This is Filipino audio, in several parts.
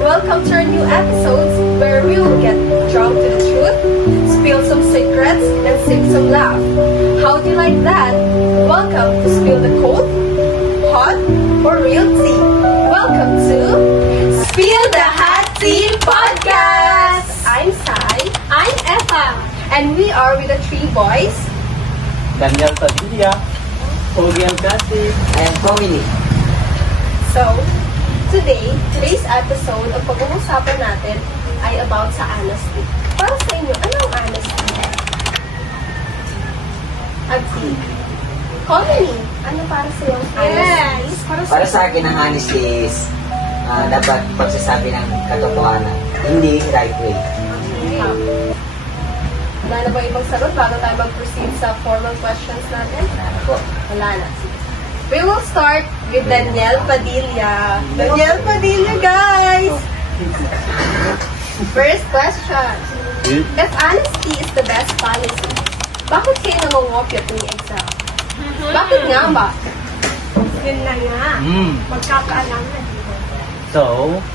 Welcome to our new episodes where we will get drunk to the truth, spill some secrets, and sip some laugh. How do you like that? Welcome to Spill the Cold, Hot, or Real Tea. Welcome to Spill the Hot Tea Podcast! I'm Sai. I'm Eva. And we are with the three boys. Daniel Padilla, Pogi Alcati, and Comedy. So, today's episode, ang pag-uusapan natin ay about sa honesty. Para sa inyo, ano ang honesty? Agti. Comedy, ano para sa iyo ang honesty? Para sa akin, ang honesty is dapat pagsasabi ng katotohanan. Hindi right way. Okay. Wala na ba ibang sagot bago tayo mag-proceed sa formal questions natin? Wala na. We will start with Daniel Padilla. Daniel Padilla, guys! First question. If honesty is the best policy, bakit kayo nangungopya tuwing exam? Bakit nga ba? Yun na nga. Magkakaalam na dito. So,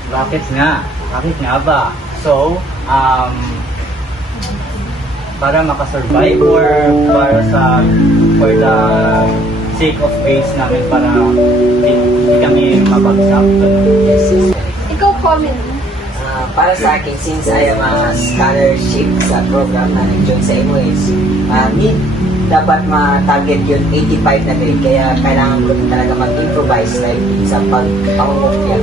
bakit nga? Bakit nga ba? So, para makasurvive or para for the sake of base namin para hindi kami mabagsak. Ikaw, Comedy. Para sa akin, since I am a scholarship sa program na nag-join sa MOS, dapat ma-target yun 85 na grade. Kaya kailangan ko talaga mag-improvise like sa pag-pangungopya.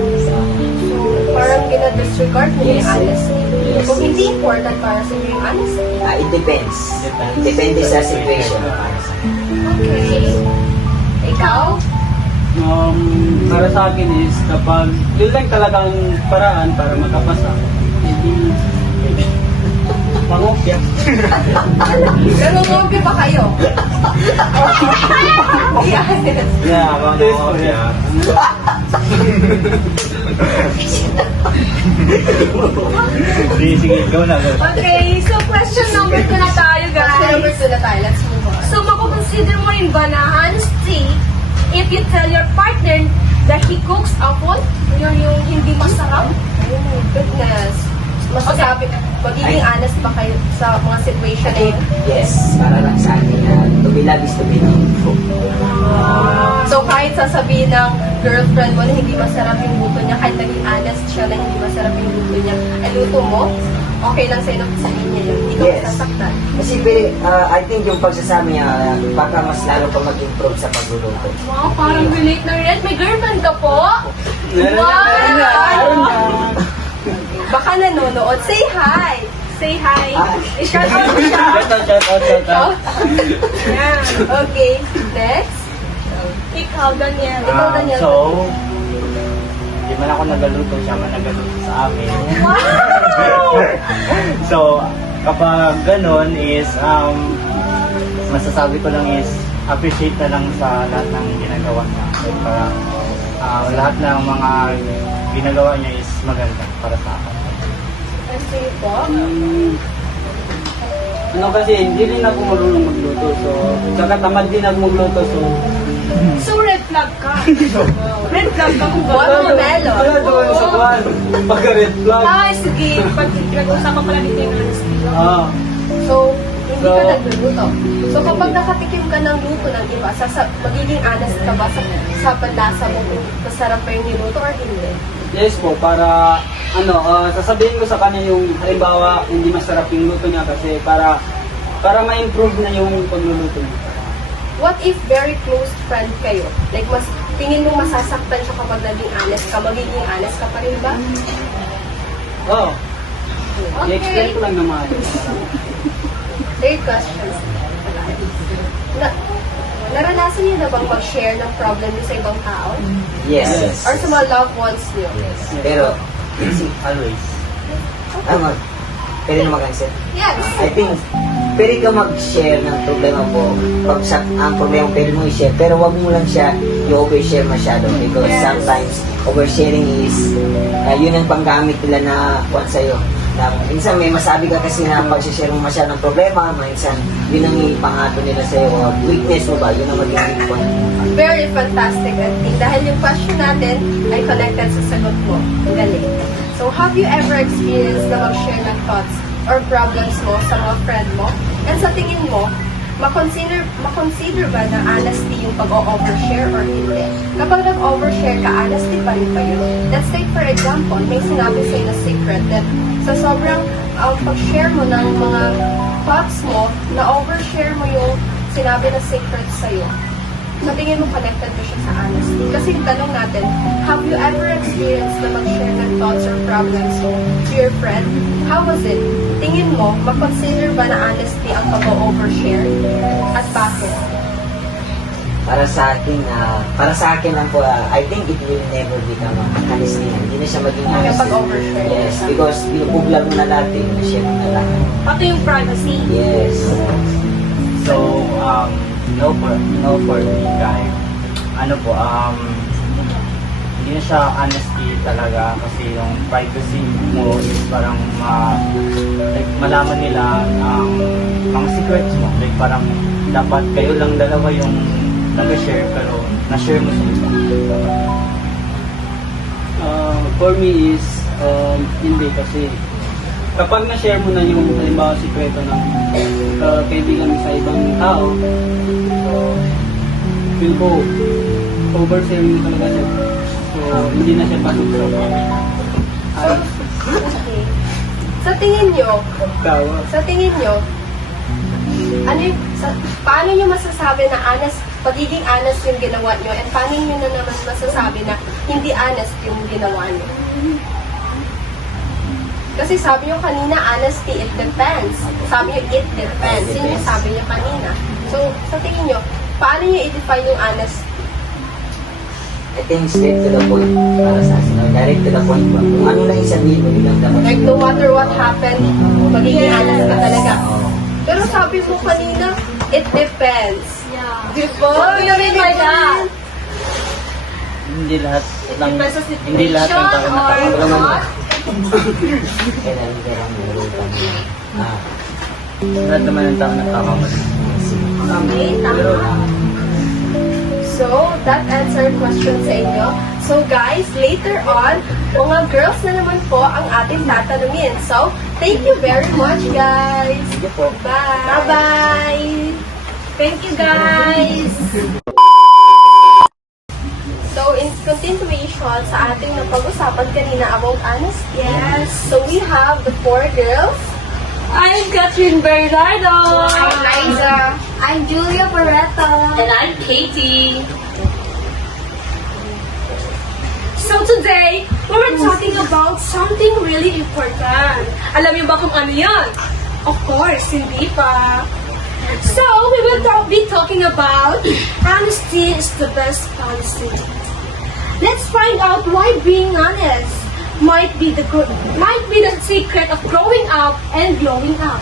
Parang gina-disregard mo Yes. yung honesty. Yes. Kung hindi important para sa inyo yung honesty. It depends. Depende sa situation. Okay. Ikaw? Para sa akin is kapag yun lang talagang paraan para makapasa, hindi pangopya. Nangungopya ba kayo? Yes. Yeah, pangopya. Sige, ikaw na. Okay, so question number 2 na tayo, Question number guys. 2 na tayo. Let's move on. So, makukonsider mo rin ba na honesty if you tell your partner that he cooks a food, yung hindi masarap? Oh my goodness. Masasabi, magiging honest ba kayo sa mga situation na yun? Yes, para lang sa akin na to be love is to be known. So kahit sasabihin ng girlfriend mo na hindi masarap yung luto niya, kahit naging honest siya na hindi masarap yung luto niya, ay luto mo, okay lang sa'yo na sabihin niya yun. Hindi ka Yes. masasaktan. Kasi I think yung pagsasabi niya, baka mas lalo pa mag-improve sa pagluluto. Wow, parang relate na rin. May girlfriend ka po? Baka nanonood, say hi! Say hi. Hi. I-shout out mo siya. Shout out. Yan. Okay, next. Ikaw, Daniel. Ikaw, Daniel. So, hindi man ako nagaluto, siya man nagaluto sa amin. Wow! So, kapag ganun is, masasabi ko lang is, appreciate na lang sa lahat ng ginagawa niya. Para lahat ng mga ginagawa niya is maganda para sa akin. Kasi po, Ano kasi, hindi rin ako marunong magluto. So, saka tamad din ako magluto. So, red flag ka. Red flag ka kung What gano'n. melon? Wala doon sa buwan. Pagka-red flag. Ay, sige. Pag pinag-usapan pala dito yung honesty. Ah, So, hindi ka nagluluto. So, kapag nakatikim ka ng luto ng iba, magiging honest ka ba sa panlasa mo kung masarap pa yung niluto or hindi? yes po, para sasabihin ko sa kanya yung halimbawa hindi masarap yung luto niya kasi para ma-improve na yung pagluluto niya. What if very close friend kayo? Like, tingin mo masasaktan siya kapag naging honest ka? Magiging honest ka pa rin ba? Oo. I-explain ko lang naman. Third question. Naranasan niyo na bang mag-share ng problem niyo sa ibang tao? Yes. Or sa mga loved ones niyo? Pero, Always. pwede na mag-answer. Yes. I think, pwede ka mag-share ng problema mo. Pag ang problema pwede mo i-share, pero wag mo lang siya i-overshare masyado because sometimes oversharing is yun ang panggamit nila na kuwan sa'yo. Na, minsan may masabi ka kasi na pag-share mo masyado ng problema, minsan yun ang ipangato nila sa'yo. Weakness mo ba? Yun ang magiging point. Very fantastic, I think. Dahil yung question natin ay connected sa sagot mo. Ang galing. So, have you ever experienced na mag-share ng thoughts or problems mo sa mga friend mo? And sa tingin mo, makonsider ba na honesty yung pag-o-overshare or hindi? Kapag nag-overshare ka, honesty pa rin ba yun? Let's take for example, may sinabi sa'yo na secret that sa sobrang pag-share mo ng mga thoughts mo, na-overshare mo yung sinabi na secret sa'yo. Sa tingin mo, connected ba siya sa honesty? Kasi yung tanong natin, have you ever experienced na mag-share ng thoughts or problems mo to your friend? How was it? Tingin mo, makonsider ba na honesty ang pag-overshare? At bakit? Para sa akin lang po, I think it will never become honesty. Hindi na siya maging honesty. Kapag overshare. Yes, because pinupuglan mo na natin, share mo na lang. Pati yung privacy. Yes. So, no for me, guys. Ano po, hindi na siya honesty talaga kasi yung privacy mo is parang like, malaman nila ang mga secrets mo. Like parang dapat kayo lang dalawa yung nag-share pero na-share mo sa iba. For me is, hindi kasi kapag na-share mo na yung halimbawa sikreto ng kaibigan mo sa ibang tao, so feel ko oversharing talaga siya. So hindi na siya pasok sa Okay. Sa tingin nyo, ano yung, paano nyo masasabi na pagiging honest yung ginawa nyo, and paano nyo na naman masasabi na hindi honest yung ginawa nyo? Kasi sabi nyo kanina, honesty, it depends. Sabi nyo, it depends. Yun yung sabi nyo kanina. So, sa tingin nyo, paano nyo i-define yung honest? I think straight to the point para sa akin. Direct to the point ba? Kung ano lang isabihin mo, yun lang dapat. Like, no matter what happened, magiging honest ka talaga. Oo. Pero sabi mo kanina, it depends. Yeah. Diba? What do you mean by that? Hindi lahat ng Depends sa hindi lahat ng tao situation or nakakagawa. what? Kailan meron Lahat naman ng tao nakakamali. Okay, Pero tama. So, that answered question sa inyo. So, guys, later on, mga girls na naman po ang ating tatanungin. So, thank you very much, guys. sige po. Bye! Bye-bye. Thank you, guys. So, in continuation sa ating napag-usapan kanina about honesty. Yes. So, we have the 4 girls. I'm Catherine Bernardo. I'm Liza. I'm Julia Barreto. And I'm Katie. So today, we were talking about something really important. Alam niyo ba kung ano yan? Of course, hindi pa. So, we will be talking about honesty is the best policy. Let's find out why being honest might be the secret of growing up and glowing up.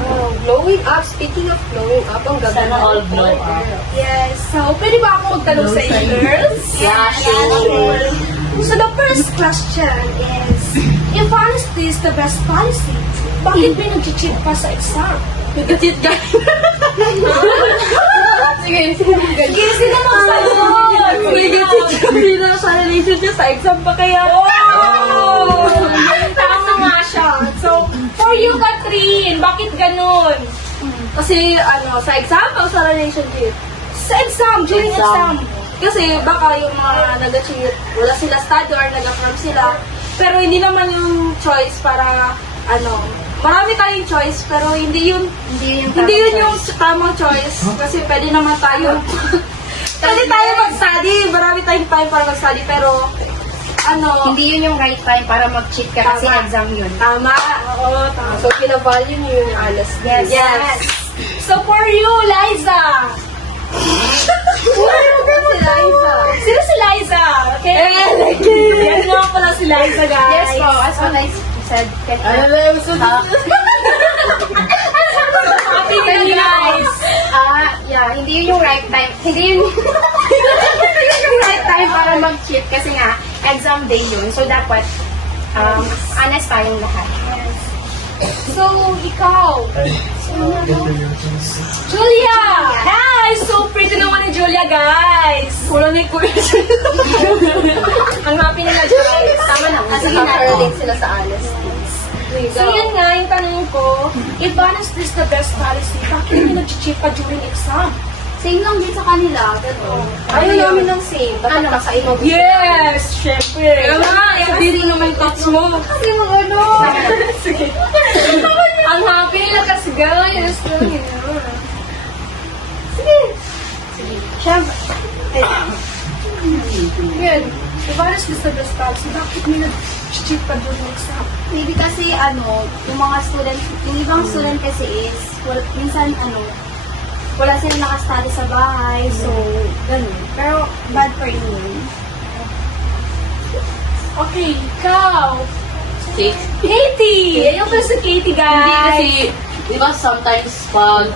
Wow, glowing up. Speaking of glowing up, ang ganda. Sana all glow up. Yes. So, pwede ba ako magtanong sa inyo, girls? Yeah, sure. So, the first question is, if honesty is the best policy, bakit pinag-cheat pa sa exam? Nag-cheat ka? Sige, Sige, sino magsagot? Nag-cheat ka rin sa relationship sa exam pa kaya? Oh! Tama nga siya. So, for you, Catherine, bakit ganun? Kasi, sa exam o sa relationship? Sa exam, during exam. Kasi, baka yung mga nag-cheat, wala sila study or nag-affirm sila. Pero hindi naman yung choice para, marami tayong choice, pero hindi yun yung tamang choice. Kasi pwede naman tayo. Pwede tayo mag-study, marami tayong time para mag-study, pero, Hindi yun yung right time para mag-cheat ka kasi Tama. exam yun. tama. Oo, tama. So, pinavalue niyo yung honesty. Yes. So for you, Liza. Si Liza. Sino si Liza? Okay? Yan nga pala si Liza, guys. Yes po, as what I said. Happy ka, guys. Hindi yun yung right time. Hindi yun yung right time para mag-cheat kasi nga, exam day yun. So, dapat, honest tayong lahat. So, ikaw. Julia. Hi, Ay, so pretty naman ni Julia, guys. Wala ni Kuya. Ang happy nila, guys. Tama na. Kasi nakarelate sila sa honesties. So, yun nga, yung tanong ko, if honest is the best policy, bakit hindi nag-cheat pa during exam? Same lang din sa kanila. Pero, Ayaw namin ng same. Dapat kakaiba. Yes! Syempre! Kaya nga, sabihin naman yung thoughts mo. Kasi mga ano. Sige. Ang happy nila kasi, guys. Siyempre. Yun. If honest is the best policy, bakit hindi nag-cheat pa during exam? Maybe kasi yung mga student, yung ibang student kasi is, minsan wala silang nakastudy sa bahay, so, ganun. Pero, bad for you. Okay, ikaw. Six. Katie! Ayaw ko si Katie, guys. Hindi kasi, di ba sometimes pag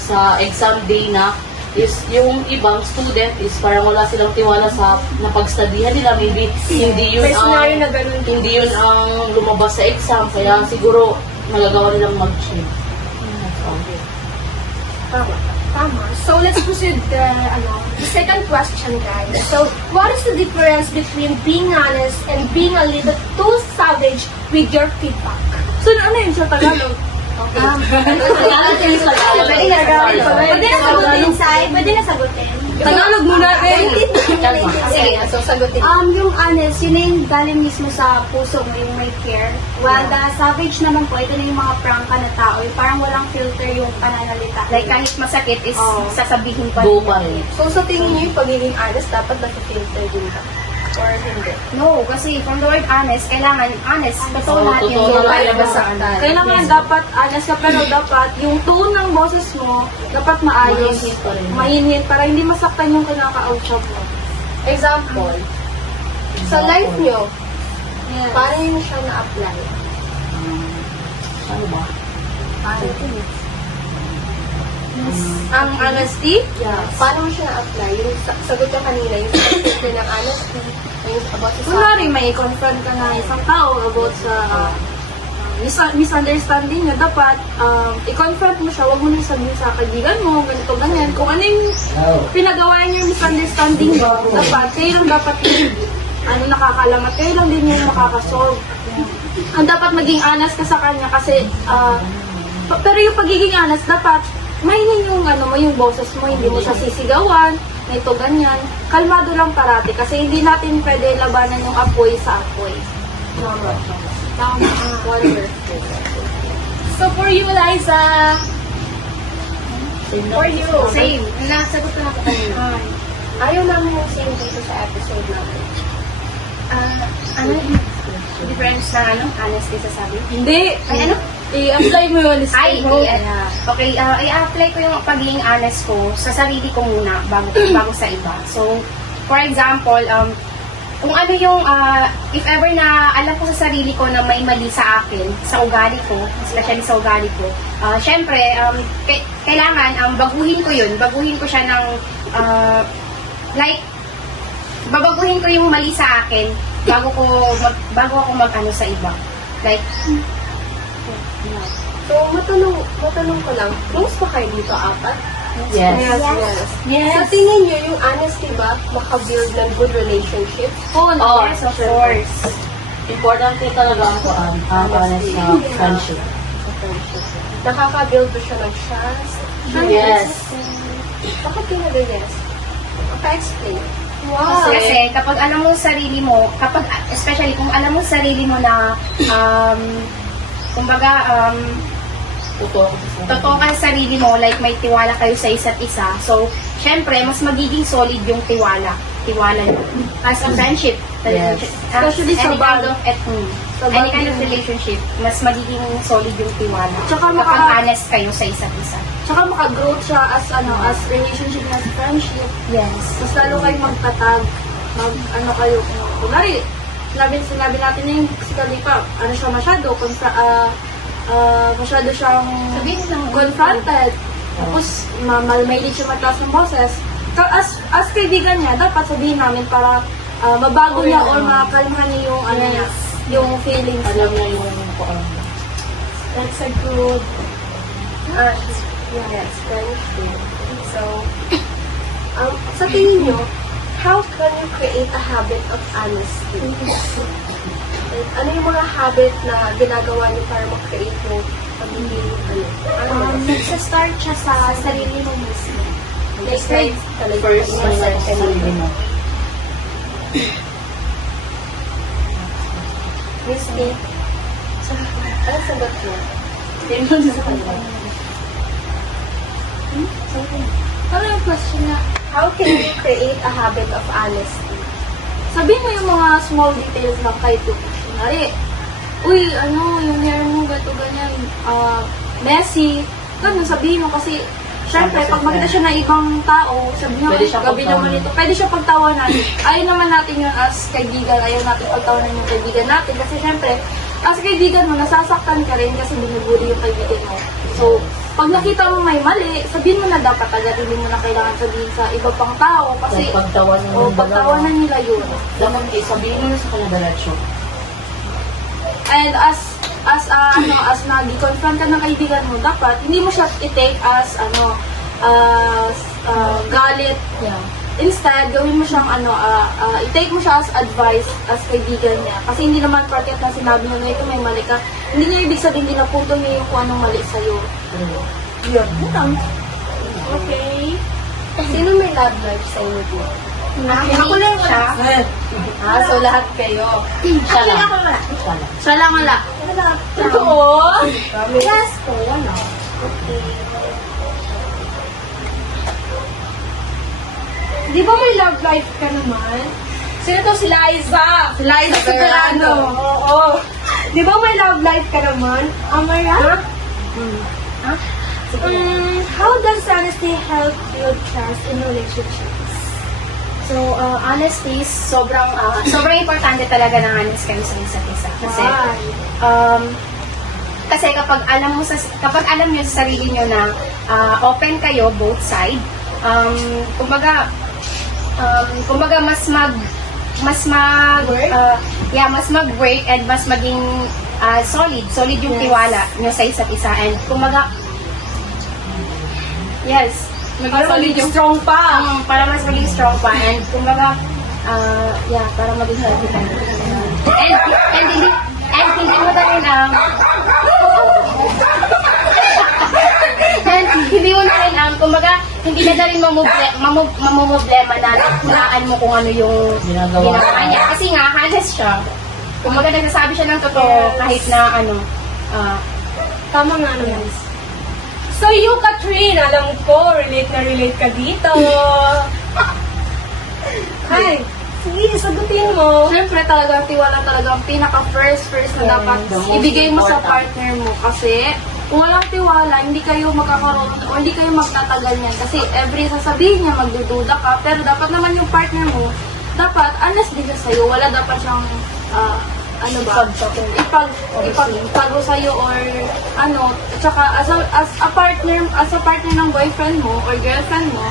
sa exam day na, is yung ibang student is parang wala silang tiwala sa napagstudihan nila. Maybe hindi yun May ang, scenario na ganun. hindi yun ang lumabas sa exam. Kaya siguro magagawa nilang mag-cheat. Tama. So, let's proceed the second question, guys. So, what is the difference between being honest and being a little too savage with your feedback? So, ano yun sa Tagalog? Okay. Pwede Pwede na sagutin, Sai. Pwede na sagutin. Tagalog muna, eh. Sige, so sagutin. Yung honest, yun na yung galing mismo sa puso mo, yung may care. While the savage naman po, ito na yung mga prangka na tao, yung parang walang filter yung pananalita. Like, kahit masakit is Oo. sasabihin pa Go pa rin. So sa tingin niyo yung pagiging honest, dapat naka-filter din ka? Or hindi? No, kasi from the word honest, kailangan honest. Totoo lahat totoo yung lahat. palabas sa atin. Kailangan dapat honest ka, pero dapat yung tone ng boses mo, dapat maayos. Mahinhin pa rin. Mahinhin, para hindi masaktan yung kinaka-outshot mo. Example, sa life niyo, paano niyo siya na-apply? Ano ba? Ang honesty, Paano mo siya na-apply? Yung sagot ko kanina, yung filter ng honesty, yung about sa kunwari may confront ka na isang tao about sa misunderstanding na dapat i-confront mo siya, huwag mo nang sabihin sa kaibigan mo, ganito, ganyan. Kung ano yung pinagawa niyo yung misunderstanding mo, dapat, kayo lang dapat yung nakakalamat, kayo lang din yung makakasolve. Ang dapat maging honest ka sa kanya kasi, pero yung pagiging honest, dapat, mainin yung yung boses mo, hindi mo siya sisigawan, ito ganyan. Kalmado lang parati kasi hindi natin pwede labanan yung apoy sa apoy. Tama. Wonderful. So for you, Liza, For you, Same. nasagot na ako kanina. Ayaw namin yung same dito sa episode natin. Ano yung difference na honesty sa sabi? hindi. Ay, ano? I-apply mo yun. Ay, okay, i-apply ko yung pagiging honest ko sa sarili ko muna bago sa iba. So, for example, kung ano yung, if ever na alam ko sa sarili ko na may mali sa akin, sa ugali ko, especially sa ugali ko, syempre, kailangan, baguhin ko yun. Baguhin ko siya ng, babaguhin ko yung mali sa akin bago ako mag-ano sa iba. Like, So, matanong ko lang, close pa kayo dito, apat? Yes. Yes. Sa tingin niyo, yung honesty ba, makabuild ng good relationship? Oh, yes, of course. Importante talaga ang honest na friendship. Nakaka-build ba siya ng trust? Yes. Bakit yes? Maka-explain. Kasi kapag alam mo sa sarili mo, especially kung alam mo sa sarili mo na kumbaga totoo ka sa sarili mo, like may tiwala kayo sa isa't isa. So, syempre, mas magiging solid yung tiwala nyo. As a friendship, Yes. Especially sa any kind of Sa any bond kind of yun. relationship, mas magiging solid yung tiwala. Tsaka kapag honest kayo sa isa't isa. Tsaka maka-growth siya as relationship na as friendship. Yes. Mas lalo kayong magtatag. Kayo. Kunwari, sinabi natin na yung si Kalipa, siya masyado, masyado siyang confronted. Tapos, may siya mataas ng boses. As kaibigan niya, dapat sabihin namin para mabago niya or makalmahan niya yung, yung feelings. Alam niya yung That's a good Yes, friendship. So, sa tingin nyo, how can you create a habit of honesty? Like, ano yung mga habit na ginagawa niyo para mag-create yung pagiging Nagsa-start siya sa sarili mo mismo. like talaga First, yung sa sarili mo. Misty, ano sagot mo? Tingnan mo sa kanila. Ano yung question na? How can you create a habit of honesty? Sabihin mo yung mga small details lang kahit yung kunwari, uy, yung hair mo, gato, ganyan, messy. Ganun, sabihin mo kasi, syempre, pag makita siya ng ibang tao, sabihin mo, Pwede siya gabi naman pagtawanan. ito. Pwede siya pagtawanan. Ayaw naman natin yun as kaibigan, ayaw natin pagtawanan yung kaibigan natin. Kasi syempre, as kaibigan mo, nasasaktan ka rin kasi binubuli yung kaibigan mo. So, pag nakita mo may mali, sabihin mo na dapat agad, hindi mo na kailangan sabihin sa iba pang tao. Kasi, Pagtawanan ng pagtawanan nila yun. Dapat sabihin mo na sa kanila diretso. And as nag-confront ka ng kaibigan mo, dapat hindi mo siya i-take as galit. Yeah. Instead, gawin mo siyang i-take mo siya as advice as kaibigan niya. Kasi hindi naman porket na sinabi niya na ito may mali ka, hindi niya ibig sabihin dinapunto niya yung kung anong mali sa'yo. Yun lang. Okay. Sino may love life sa inyo po? Ako lang siya. So lahat kayo. Siya lang. Siya lang wala. Totoo? Yes po, wala. Di ba may love life ka naman? Sino to? Si Liza. Si Liza Soberano. Oo. Di ba may love life ka naman? Amara? How does honesty help build trust in relationships? So, honesty, sobrang importante talaga ng honest kayo sa isa't isa. Kasi, kasi kapag alam niyo sa sarili niyo na open kayo both side, kumbaga mas mag-work and mas maging solid yung tiwala niyo sa isa't isa, and kumbaga Para maging strong pa. para mas maging strong pa, and kumbaga para maging healthy ka. And hindi mo na rin hindi mo na rin kumbaga hindi na rin mamumblema na hulaan mo kung ano yung Ginagawa. niya. Kasi nga, honest siya. Kumbaga nagsasabi siya ng totoo kahit na Tama nga naman. So you, Catherine, alam ko, relate na relate ka dito. Hi. Sige, sagutin mo. Siyempre talaga, tiwala talaga ang pinaka-first na dapat the most ibigay mo sa important. partner mo. Kasi, kung walang tiwala, hindi kayo magkakaroon o hindi kayo magtatagal niyan. Kasi every sasabihin niya, magdududa ka. Pero dapat naman yung partner mo, dapat honest din siya sa'yo. Wala dapat siyang, ipagtago sa'yo or at saka as a partner ng boyfriend mo or girlfriend mo,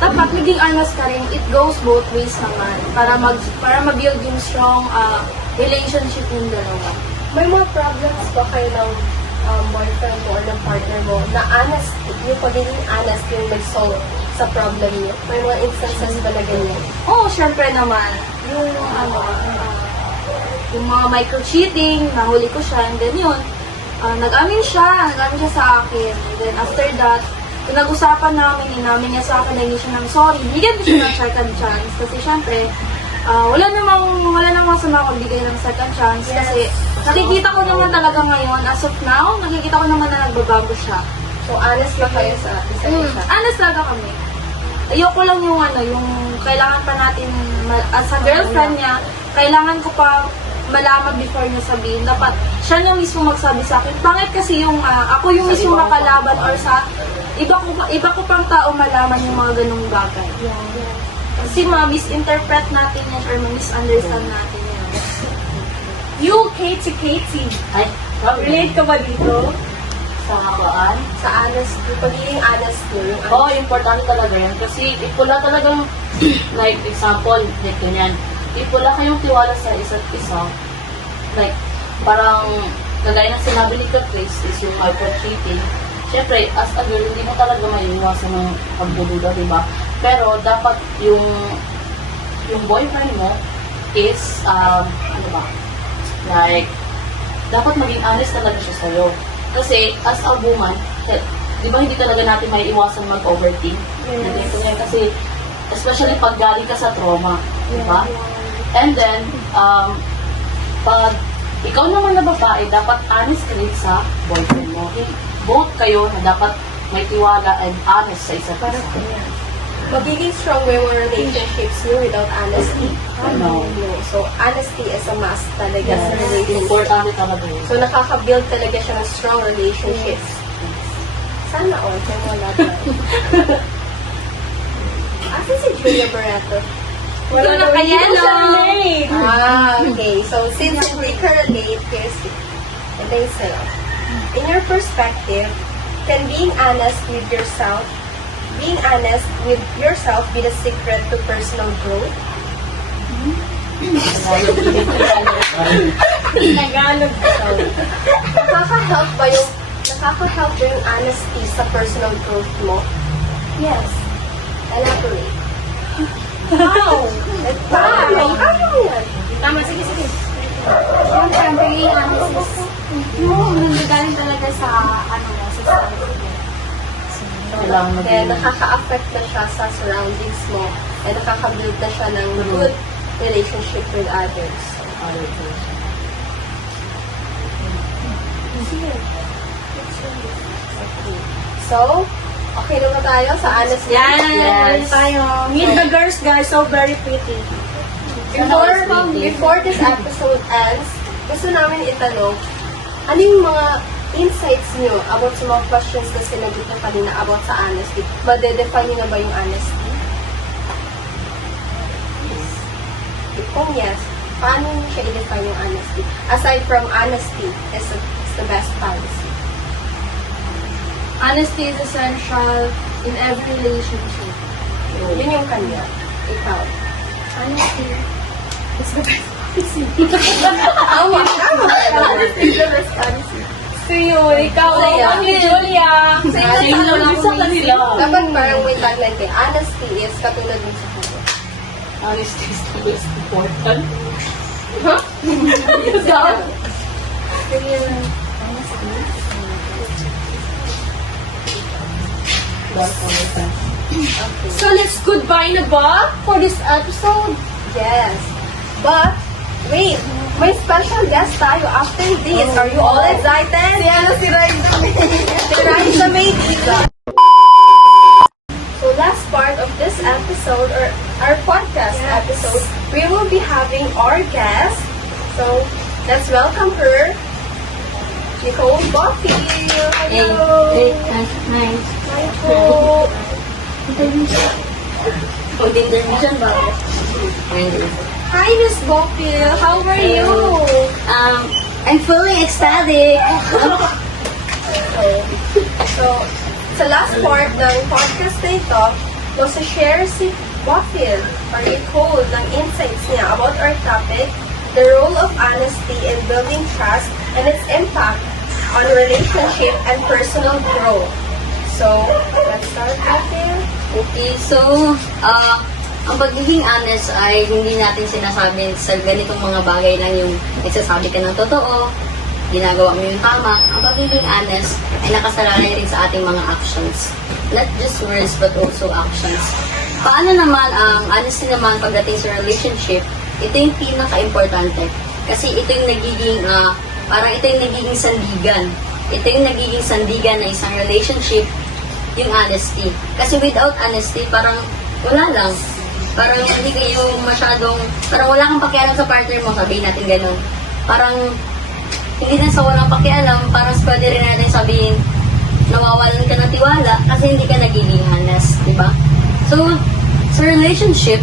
dapat maging honest ka rin. It goes both ways naman para ma-build yung strong relationship yung dalawa. May mga problems ba kayo ng boyfriend mo or ng partner mo na honest, yung pagiging honest yung nag-solve sa problem niyo? May mga instances ba na ganyan? Oo, syempre naman. Yung yung mga micro-cheating, nahuli ko siya, and then yun, nag-amin siya sa akin. And then after that, pinag-usapan namin, inamin niya sa akin, naging siya ng sorry. Bigyan ko siya ng second chance. Kasi syempre, wala namang sama magbigay ng second chance. Kasi nakikita ko naman talaga ngayon, as of now, nakikita ko naman na nagbabago siya. So, honest na kayo sa isa't isa. Honest talaga kami. Ayoko lang yung kailangan pa natin, as a girlfriend niya, kailangan ko pa malaman before niya sabihin. Dapat siya na mismo magsabi sa akin. Pangit kasi yung ako yung mismo nakalaban or sa iba ko pang tao malaman yung mga ganung bagay. Kasi ma-misinterpret natin yan or ma-misunderstand natin yan. You, Katie, Ay, relate ka ba dito? sa habaan. Sa honesty, pagiging honest mo. Yung Oo, importante talaga yan. Kasi ipula talagang, like, example, like, ganyan. Ipula kayong tiwala sa isa't isa. Like, parang, kagaya ng sinabi ni Chris is yung micro-cheating. syempre, as a girl, hindi mo talaga maiiwasan ng pagdududa, diba? Pero dapat yung boyfriend mo is, ano ba, like, dapat maging honest talaga siya sa'yo. Kasi, as a woman, di ba hindi talaga natin maiiwasan mag-overthink? Yes. Kasi, especially pag galing ka sa trauma, di ba? And then, pag ikaw naman na babae, dapat honest ka rin sa boyfriend mo. Both kayo na dapat may tiwala and honest sa isa't isa. Magiging strong yung relationships nyo without honesty. No. So, honesty is a must talaga sa relationship. Importante talaga yun. So, nakaka-build talaga siya ng strong relationships. Sana all, kung wala tayo. Asan si Julia Barreto? Wala na kaya, no? Okay. So, since hindi ka relate, here's it. Ito yung sayo. In your perspective, can being honest with yourself be the secret to personal growth? Tagalog daw. Nakaka-help ba yung honesty sa personal growth mo? Yes. Elaborate. Wow! Ano yan? Tama, sige. Siyempre, being honest is galing talaga sa self. Kailangan Kaya maging nakaka-affect na siya sa surroundings mo and nakaka-build na siya ng good relationship with others. So, okay na ba tayo sa honesty? Yes! Tayo. Meet the girls, guys. So very pretty. Before this episode ends, gusto namin itanong, ano yung mga insights niyo about sa mga questions na sinagot na kanina about sa honesty? Madedefine niyo na ba yung honesty? Kung yes, paano niyo siya i-define yung honesty? Aside from honesty is the best policy. Honesty is essential in every relationship. Yun yung kanya. Ikaw. Honesty is the best policy. Tama! Honesty is the best policy. So yun, ikaw, Saya. ni Julia. Same lang sa kanila. Kapag parang may tagline kayo, honesty is katulad mo sa kanya. Honesty is the most important. So let's goodbye na ba for this episode? Yes. But, wait, may special guest tayo after this. Are you all excited? Si Raisa May dito. So, last part of this episode, or our podcast episode, we will be having our guest. So, let's welcome her, Nicole Buffy. Hello. Hi po. Pag-intermission ba? Hi, Miss Buffy. How are you? I'm fully ecstatic. So, sa last part ng podcast na ito, share si Buffy or Nicole ng insights niya about our topic, the role of honesty in building trust and its impact on relationship and personal growth. So, let's start, Buffy. Okay, so, ang pagiging honest ay hindi natin sinasabi sa ganitong mga bagay lang yung nagsasabi ka ng totoo, ginagawa mo yung tama. Ang pagiging honest ay nakasalalay rin sa ating mga actions. Not just words, but also actions. Paano naman ang honesty naman pagdating sa relationship, ito yung pinaka-importante. Kasi ito yung nagiging, parang ito yung nagiging sandigan. Ito yung nagiging sandigan na isang relationship, yung honesty. Kasi without honesty, parang wala lang. Parang hindi kayo masyadong, parang wala kang pakialam sa partner mo, sabihin natin ganun. Parang, hindi na sa walang pakialam, parang pwede rin natin sabihin, nawawalan ka ng tiwala kasi hindi ka nagiging honest, di ba? So, sa relationship,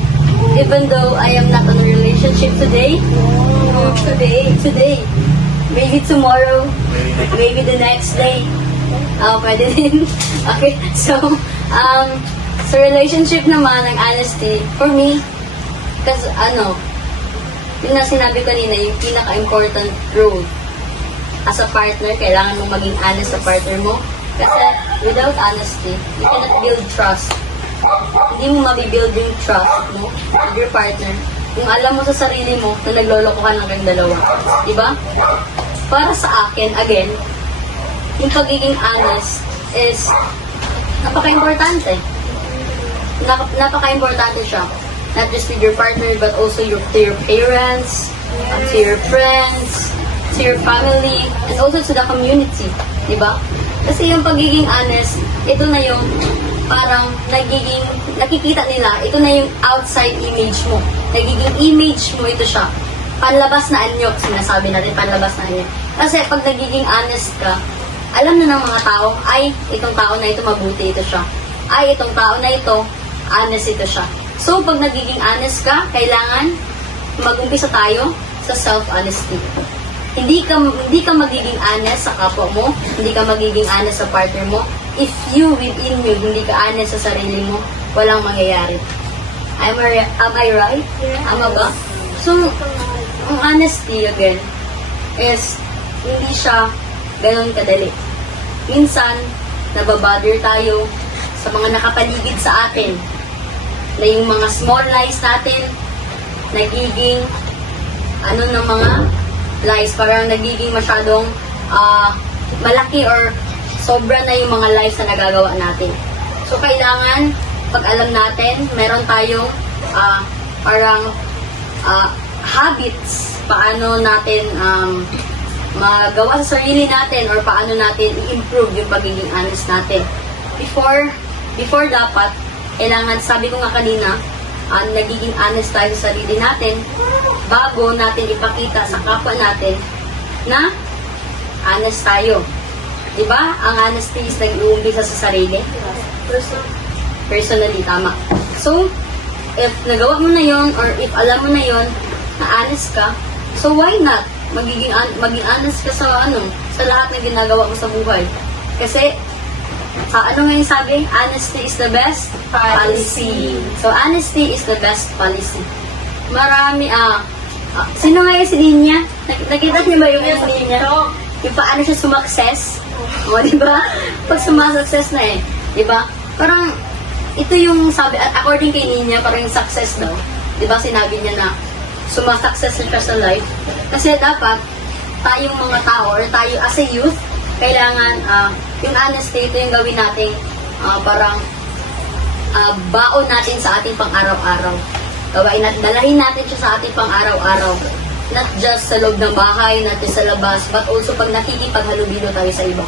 even though I am not in a relationship today, maybe tomorrow, maybe the next day, pwede din. Okay, so, sa relationship naman, ang honesty, for me, kasi yun na sinabi kanina, yung pinaka-important role as a partner, kailangan mong maging honest sa partner mo. Kasi without honesty, you cannot build trust. Hindi mo mabibuild yung trust mo with your partner kung alam mo sa sarili mo na nagloloko ka ng kayong dalawa. Diba? Para sa akin, again, yung pagiging honest is napaka-importante. Napaka-importante siya. Not just with your partner, but also to your parents, to your friends, to your family, and also to the community. Diba? Kasi yung pagiging honest, ito na yung parang nakikita nila, ito na yung outside image mo. Nagiging image mo, ito siya. Panlabas na anyo, sinasabi natin, panlabas na anyo. Kasi pag nagiging honest ka, alam na ng mga tao, ay, itong tao na ito, mabuti ito siya. Ay, itong tao na ito, honest ito siya. So, pag nagiging honest ka, kailangan mag-umpisa tayo sa self-honesty. Hindi ka magiging honest sa kapwa mo, hindi ka magiging honest sa partner mo. If you, within you, hindi ka honest sa sarili mo, walang mangyayari. Am I right? Yes. Tama ba? So, ang honesty, again, is hindi siya ganun kadali. Minsan, nababother tayo sa mga nakapaligid sa atin, na yung mga small lies natin, nagiging, ng mga lies, parang nagiging masyadong malaki or sobra na yung mga lies na nagagawa natin. So, kailangan, pag alam natin, meron tayong parang habits, paano natin magawa sa sarili natin or paano natin i-improve yung pagiging honest natin. Before dapat, kailangan, sabi ko nga kanina, nagiging honest tayo sa sarili natin bago natin ipakita sa kapwa natin na honest tayo. Diba? Ang honesty is nag-uumpisa sa sarili. Personally, tama. So, if nagawa mo na yon or if alam mo na yon na honest ka, so why not? Maging honest ka sa lahat na ginagawa mo sa buhay. Kasi, ano nga yung sabi? Honesty is the best policy. So, honesty is the best policy. Marami, sino nga yung si Ninya? Nakita niyo ba yung si Ninya? Yung paano siya sumakses? O, diba? Pag sumasukses na diba? Parang, ito yung sabi, according kay Ninya, parang yung success daw. Diba, sinabi niya na sumasukses siya sa life. Kasi dapat, tayong mga tao, or tayo as a youth, kailangan, yung honesty, ito yung gawin natin, parang, baon natin sa ating pang-araw-araw. Gawain natin, dalahin natin siya sa ating pang-araw-araw. Not just sa loob ng bahay, not just sa labas, but also pag nakikipaghalubilo tayo sa iba.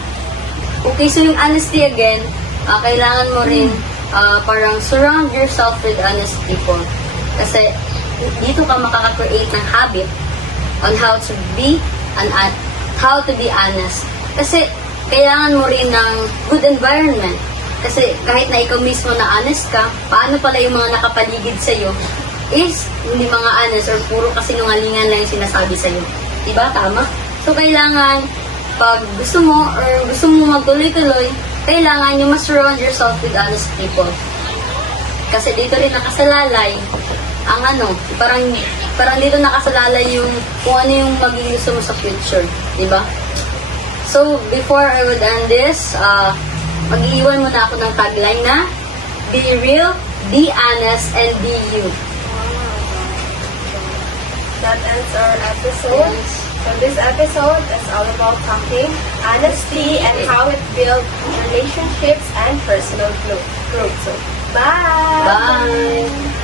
Okay, so yung honesty again, kailangan mo rin parang surround yourself with honest people. Kasi dito ka makaka-create ng habit on how to be honest. Kasi kailangan mo rin ng good environment. Kasi kahit na ikaw mismo na honest ka, paano pala yung mga nakapaligid sa'yo is hindi mga honest or puro kasinungalingan lang yung sinasabi sa'yo. Diba? Tama? So, kailangan pag gusto mo or gusto mo magtuloy-tuloy, kailangan you must surround yourself with honest people. Kasi dito rin nakasalalay ang parang dito nakasalalay yung kung ano yung magiging gusto mo sa future. Diba? So, before I would end this, mag-iiwan muna ako ng tagline na be real, be honest, and be you. That ends our episode. So this episode is all about talking honesty and how it builds relationships and personal growth. So, bye! Bye!